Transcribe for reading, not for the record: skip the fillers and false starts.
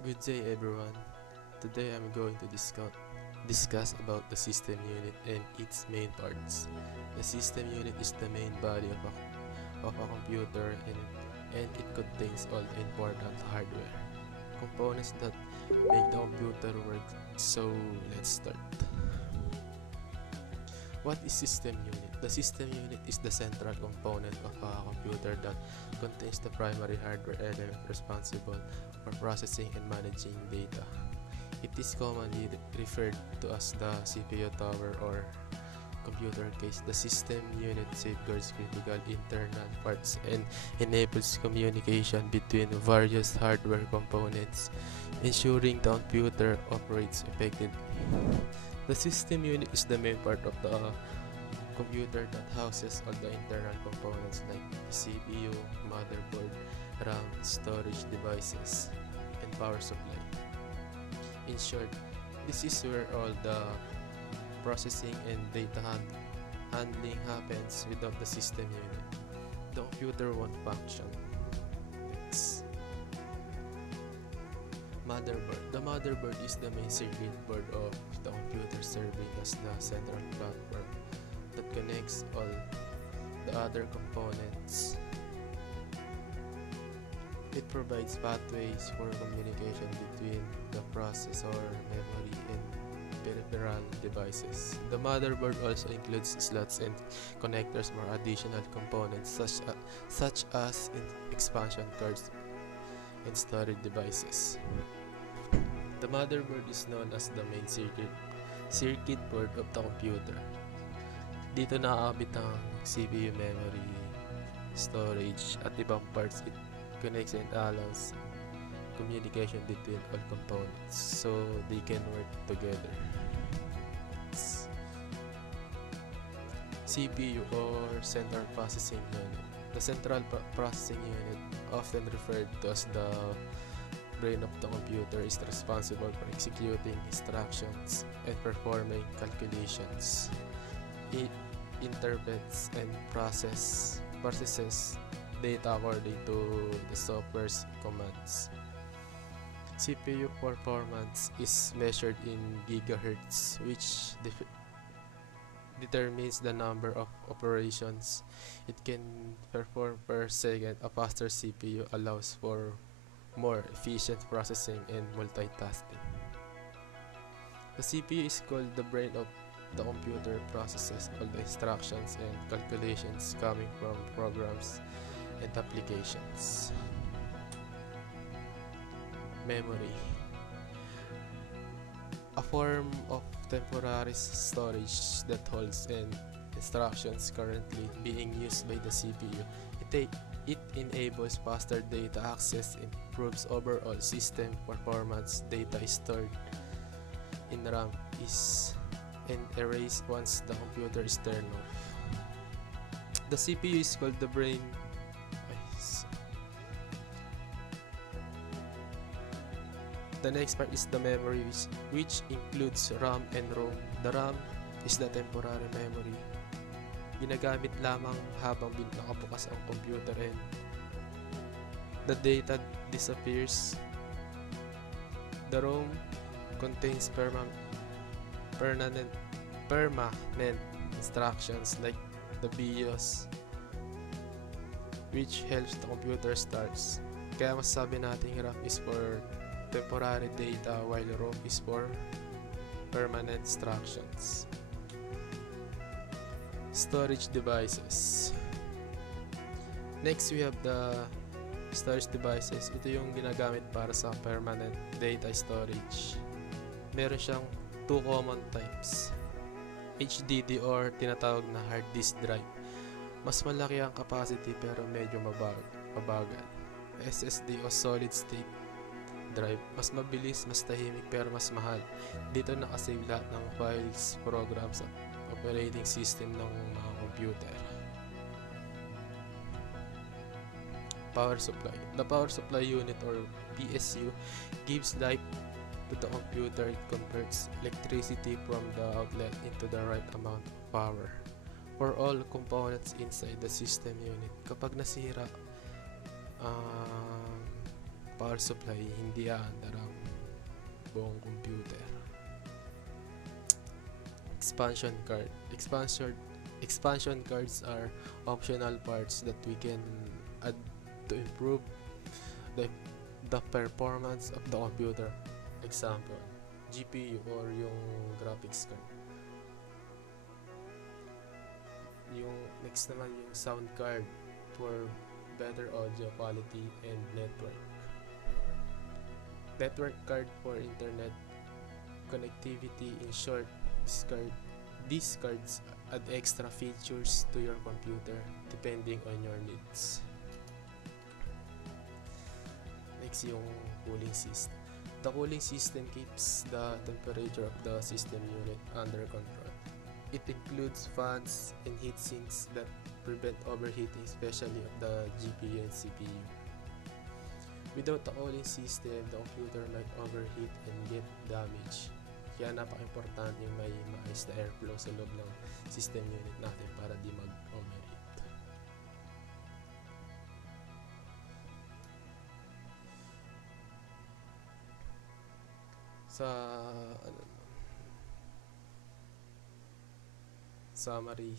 Good day everyone. Today I'm going to discuss about the system unit and its main parts. The system unit is the main body of a computer and it contains all the important hardware components that make the computer work. So let's start. What is system unit? The system unit is the central component of a computer that contains the primary hardware element responsible for processing and managing data. It is commonly referred to as the CPU tower or computer case. The system unit safeguards critical internal parts and enables communication between various hardware components, ensuring the computer operates effectively. The system unit is the main part of the computer that houses all the internal components like the CPU, motherboard, RAM, storage devices, and power supply. In short, this is where all the processing and data handling happens. Without the system unit, the computer won't function. Next. Motherboard. The motherboard is the main circuit board of the computer, serving as the central platform that connects all the other components. It provides pathways for communication between the processor, memory, and peripheral devices. The motherboard also includes slots and connectors for additional components such as expansion cards and storage devices. The motherboard is known as the main circuit board of the computer. Dito nakaabit ang CPU, memory, storage, at ibang parts. It connects and allows communication between all components so they can work together. CPU or Central Processing Unit. The Central Processing Unit, often referred to as the brain of the computer, is responsible for executing instructions and performing calculations. It interprets and processes data according to the software's commands. CPU performance is measured in gigahertz, which determines the number of operations it can perform per second. A faster CPU allows for more efficient processing and multitasking. The CPU is called the brain of the computer, processes all the instructions and calculations coming from programs and applications. Memory, a form of temporary storage that holds instructions currently being used by the CPU. It enables faster data access, improves overall system performance. Data is stored in RAM and erased once the computer is turned off. The CPU is called the brain. The next part is the memory, which includes RAM and ROM. The RAM is the temporary memory. Ginagamit lamang habang nakabukas ang computer and the data disappears. The ROM contains permanent instructions like the BIOS, which helps the computer starts. Kaya masasabi natin RAM is for temporary data while ROM is for permanent instructions. Storage devices. Next, we have the storage devices. Ito yung ginagamit para sa permanent data storage. Meron siyang two common types. HDD or tinatawag na hard disk drive. Mas malaki ang capacity pero medyo mabagal. SSD o solid state drive. Mas mabilis, mas tahimik pero mas mahal. Dito nakasave lahat ng files, programs at operating system ng mga computer. Power supply. The power supply unit or PSU gives life to the computer. It converts electricity from the outlet into the right amount of power for all components inside the system unit. Kapag nasira power supply, hindi aandar ang buong computer. Expansion card. Expansion cards are optional parts that we can add to improve the, the performance of the computer. Example, GPU or yung graphics card. Yung next naman yung sound card for better audio quality and network. Network card for internet connectivity. In short, these cards add extra features to your computer depending on your needs. Next, yung cooling system. The cooling system keeps the temperature of the system unit under control. It includes fans and heat sinks that prevent overheating, especially of the GPU and CPU. Without the cooling system, the computer might overheat and get damaged. Kaya napaka-importante yung may maayos na airflow sa loob ng system unit natin para di mag-overheat. Sa summary,